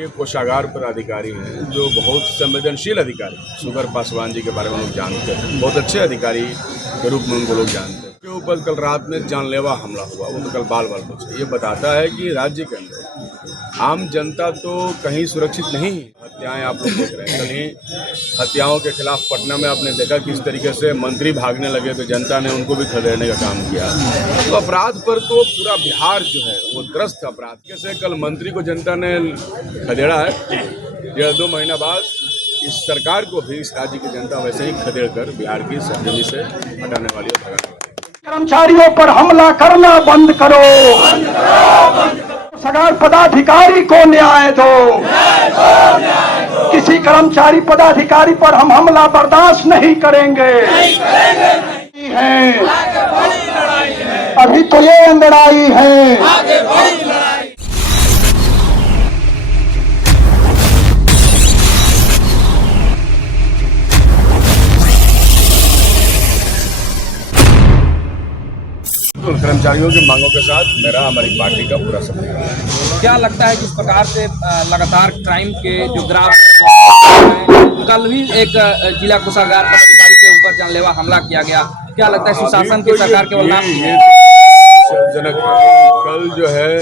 ये कोषागार पदाधिकारी हैं जो बहुत संवेदनशील अधिकारी, सुगर पासवान जी के बारे में लोग जानते हैं, बहुत अच्छे अधिकारी के रूप में उनको लोग जानते हैं। के ऊपर कल रात में जानलेवा हमला हुआ, वो तो कल बाल बच्चे, ये बताता है कि राज्य के अंदर आम जनता तो कहीं सुरक्षित नहीं है। हत्याएं आप लोग देख रहे हैं, कल ही हत्याओं के खिलाफ पटना में आपने देखा किस तरीके से मंत्री भागने लगे तो जनता ने उनको भी खदेड़ने का काम किया। तो अपराध पर तो पूरा बिहार जो है वो त्रस्त अपराध कैसे कल मंत्री को जनता ने खदेड़ा है, 1.5-2 महीना बाद इस सरकार को भी इस राज्य की जनता वैसे ही खदेड़ कर बिहार की सरजमी से हटाने वाली है, भगाने वाली। कर्मचारियों पर हमला करना बंद करो, कोषागार पदाधिकारी को न्याय दो। किसी कर्मचारी पदाधिकारी पर हम हमला बर्दाश्त नहीं करेंगे। अभी तो ये लड़ाई है। कर्मचारियों की मांगों के साथ मेरा हमारी पार्टी का पूरा सपोर्ट है। क्या लगता है किस प्रकार से लगातार क्राइम के जो ग्राफ, कल भी एक जिला कोषागार पदाधिकारी के ऊपर जानलेवा हमला किया गया, क्या लगता है सुशासन के सरकार केवल नाम जनक कल जो है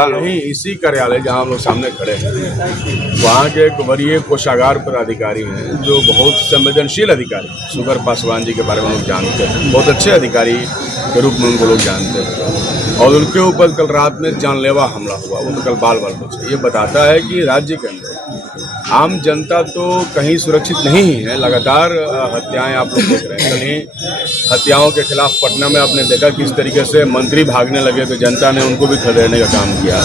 नहीं इसी कार्यालय जहां हम लोग सामने खड़े हैं वहां के एक वरीय कोषागार पदाधिकारी हैं जो बहुत संवेदनशील अधिकारी, सुगर पासवान जी के बारे में लोग जानते हैं, बहुत अच्छे अधिकारी के रूप में उनको लोग जानते हैं और उनके ऊपर कल रात में जानलेवा हमला हुआ, वो तो कल बाल बच्चे, ये बताता है कि राज्य के अंदर आम जनता तो कहीं सुरक्षित नहीं है। लगातार हत्याएं आप लोग देख रहे हैं, कल ही हत्याओं के खिलाफ पटना में आपने देखा किस तरीके से मंत्री भागने लगे तो जनता ने उनको भी खदेड़ने का काम किया।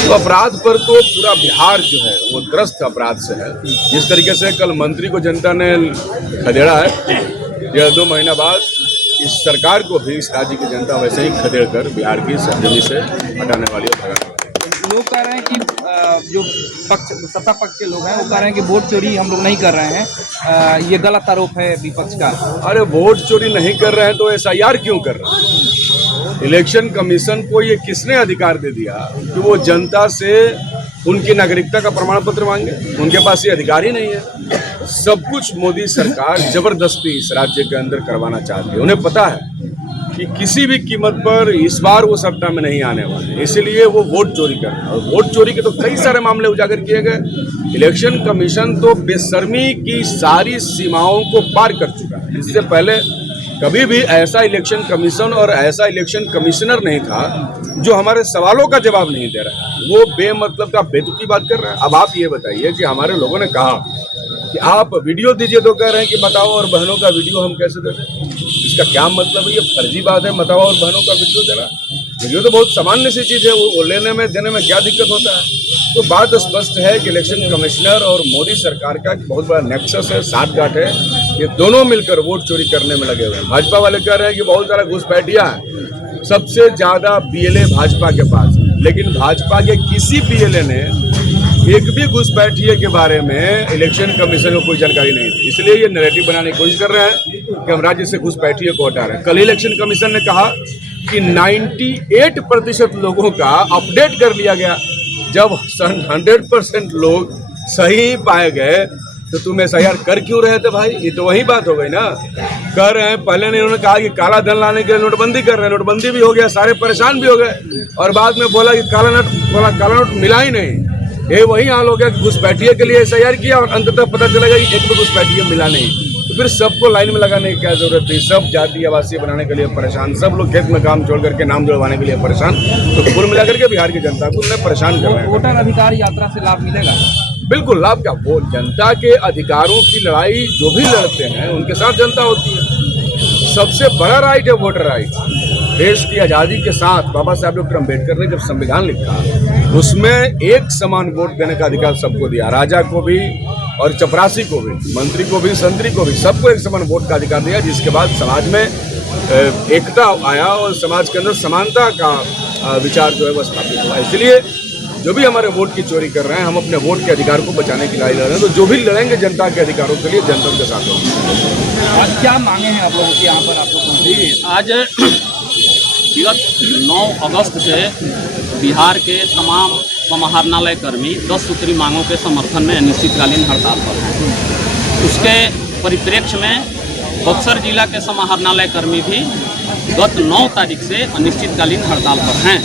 तो अपराध पर तो पूरा बिहार जो है वो त्रस्त अपराध से है। जिस तरीके से कल मंत्री को जनता ने खदेड़ा है, 1.5-2 महीना बाद इस सरकार को भी इस राज्य की जनता वैसे ही खदेड़ कर बिहार की सरजमी से हटाने वाली है, भगाने वाली है। लोग कह रहे हैं कि जो सत्ता पक्ष के लोग हैं वो कह रहे हैं कि वोट चोरी हम लोग नहीं कर रहे हैं, ये गलत आरोप है विपक्ष का। अरे वोट चोरी नहीं कर रहे हैं तो SIR क्यों कर रहे हैं? इलेक्शन कमीशन को ये किसने अधिकार दे दिया कि वो जनता से उनकी नागरिकता का प्रमाण पत्र मांगे? उनके पास ये अधिकार ही नहीं है। सब कुछ मोदी सरकार जबरदस्ती इस राज्य के अंदर करवाना चाहती है। उन्हें पता है कि किसी भी कीमत पर इस बार वो सत्ता में नहीं आने वाले, इसलिए वो वोट चोरी कर रहे हैं। और वोट चोरी के तो कई सारे मामले उजागर किए गए। इलेक्शन कमीशन तो बेशर्मी की सारी सीमाओं को पार कर चुका है। इससे पहले कभी भी ऐसा इलेक्शन कमीशन और ऐसा इलेक्शन कमिश्नर नहीं था जो हमारे सवालों का जवाब नहीं दे रहा है। वो बेमतलब का बेतुकी बात कर रहा है। अब आप ये बताइए कि हमारे लोगों ने कहा कि आप वीडियो दीजिए तो कह रहे हैं कि बताओ और बहनों का वीडियो हम कैसे दे दें? इसका क्या मतलब है? ये फर्जी बात है बताओ और बहनों का वीडियो देना। वीडियो तो बहुत सामान्य सी चीज़ है, वो लेने में देने में क्या दिक्कत होता है? तो बात स्पष्ट है कि इलेक्शन कमिश्नर और मोदी सरकार का बहुत बड़ा नेक्सस है, साठगांठ है। ये दोनों मिलकर वोट चोरी करने में लगे हुए हैं। भाजपा वाले कह रहे हैं कि बहुत सारा घुसपैठिया है, सबसे ज़्यादा BLA भाजपा के पास, लेकिन भाजपा के किसी BLA ने एक भी घुसपैठिए के बारे में इलेक्शन कमीशन को कोई जानकारी नहीं थी। इसलिए ये नैरेटिव बनाने की कोशिश कर रहे हैं कि हम राज्य से घुसपैठिए को हटा रहे हैं। कल इलेक्शन कमीशन ने कहा कि 98% लोगों का अपडेट कर लिया गया। जब 100% लोग सही पाए गए तो तुम SIR कर क्यों रहे थे भाई? ये तो वही बात हो गई ना। कर रहे हैं, पहले ने उन्होंने कहा कि काला धन लाने के लिए नोटबंदी कर रहे हैं, नोटबंदी भी हो गया, सारे परेशान भी हो गए, और बाद में बोला कि काला नोट मिला ही नहीं। ये वही हाल हो गया कि घुसपैठिए के लिए SIR किया और अंततः पता चलेगा कि एक भी घुसपैठिए मिला नहीं। तो फिर सबको लाइन में लगाने की क्या जरूरत थी? सब जाति आवासीय बनाने के लिए परेशान, सब लोग खेत में काम छोड़ करके नाम जुड़वाने के लिए परेशान। तो कुल मिलाकर के बिहार की जनता को उन्हें परेशान कर रहे हैं। वोटर अधिकार यात्रा से लाभ मिलेगा? बिल्कुल लाभ क्या, वो जनता के अधिकारों की लड़ाई जो भी लड़ते हैं उनके साथ जनता होती है। सबसे बड़ा राइट है वोटर राइट। देश की आज़ादी के साथ बाबा साहब डॉक्टर अम्बेडकर ने जब संविधान लिखा उसमें एक समान वोट देने का अधिकार सबको दिया, राजा को भी और चपरासी को भी, मंत्री को भी, संतरी को भी, सबको एक समान वोट का अधिकार दिया। जिसके बाद समाज में एकता आया और समाज के अंदर समानता का विचार जो है वह स्थापित हुआ। इसलिए जो भी हमारे वोट की चोरी कर रहे हैं, हम अपने वोट के अधिकार को बचाने की लड़ाई लड़ रहे हैं। तो जो भी लड़ेंगे जनता के अधिकारों के लिए, जनता के साथ होंगे। आज क्या मांगे हैं आप लोगों की यहाँ पर? आप लोग आज विगत 9 अगस्त से बिहार के तमाम समाहरणालय कर्मी 10 सूत्री मांगों के समर्थन में अनिश्चितकालीन हड़ताल पर हैं। उसके परिप्रेक्ष्य में बक्सर जिला के समाहरणालय कर्मी भी गत 9 तारीख से अनिश्चितकालीन हड़ताल पर हैं।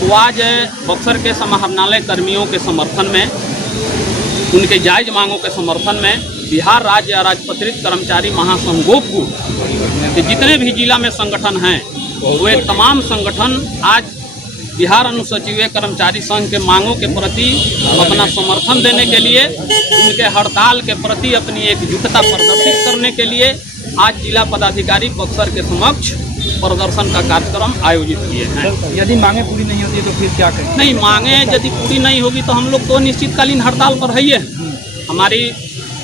तो आज बक्सर के समाहरणालय कर्मियों के समर्थन में, उनके जायज़ मांगों के समर्थन में बिहार राज्य अराजपत्रित कर्मचारी महासंघ गोपपुर के जितने भी जिला में संगठन हैं, वे तमाम संगठन आज बिहार अनुसूचित कर्मचारी संघ के मांगों के प्रति अपना समर्थन देने के लिए, उनके हड़ताल के प्रति अपनी एकजुटता प्रदर्शित करने के लिए आज जिला पदाधिकारी बक्सर के समक्ष प्रदर्शन का कार्यक्रम आयोजित किए हैं। यदि मांगे पूरी नहीं होती तो फिर क्या करें? नहीं, मांगे यदि पूरी नहीं होगी तो हम लोग तो निश्चितकालीन हड़ताल पर है ही है। हमारी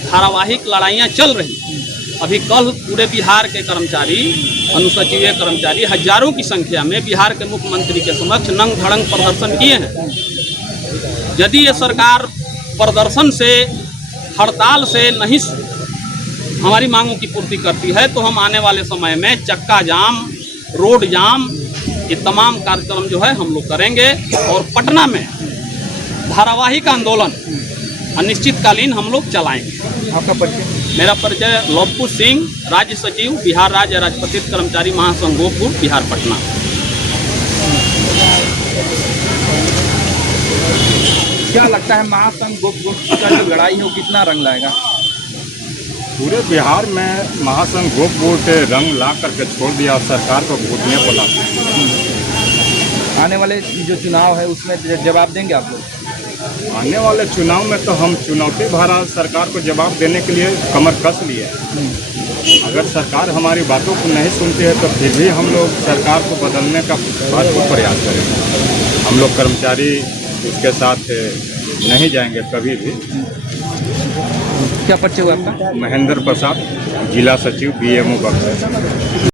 धारावाहिक लड़ाइयाँ चल रही। अभी कल पूरे बिहार के कर्मचारी, अनुसूचित कर्मचारी हजारों की संख्या में बिहार के मुख्यमंत्री के समक्ष नंग धड़ंग प्रदर्शन किए हैं। यदि ये सरकार प्रदर्शन से, हड़ताल से नहीं हमारी मांगों की पूर्ति करती है तो हम आने वाले समय में चक्का जाम, रोड जाम, ये तमाम कार्यक्रम जो है हम लोग करेंगे और पटना में धारावाहिक आंदोलन अनिश्चितकालीन हम लोग चलाएंगे। आपका परिचय? मेरा परिचय लवकुश सिंह, राज्य सचिव, बिहार राज्य अराजपत्रित कर्मचारी महासंघ गोपपुर, बिहार, पटना। क्या लगता है महासंघ गोपपुर का जो लड़ाई है वो कितना रंग लाएगा? पूरे बिहार में महासंघ गोपपुर के रंग ला करके छोड़ दिया, सरकार को घुटने पर ला। आने वाले जो चुनाव है उसमें जवाब देंगे आप लोग? आने वाले चुनाव में तो हम चुनौती भरा सरकार को जवाब देने के लिए कमर कस लिए। अगर सरकार हमारी बातों को नहीं सुनती है तो फिर भी हम लोग सरकार को बदलने का भरपूर प्रयास करेंगे। हम लोग कर्मचारी उसके साथ नहीं जाएंगे कभी भी। क्या परिचय हुआ आपका? महेंद्र प्रसाद, जिला सचिव, BMO बक्सर।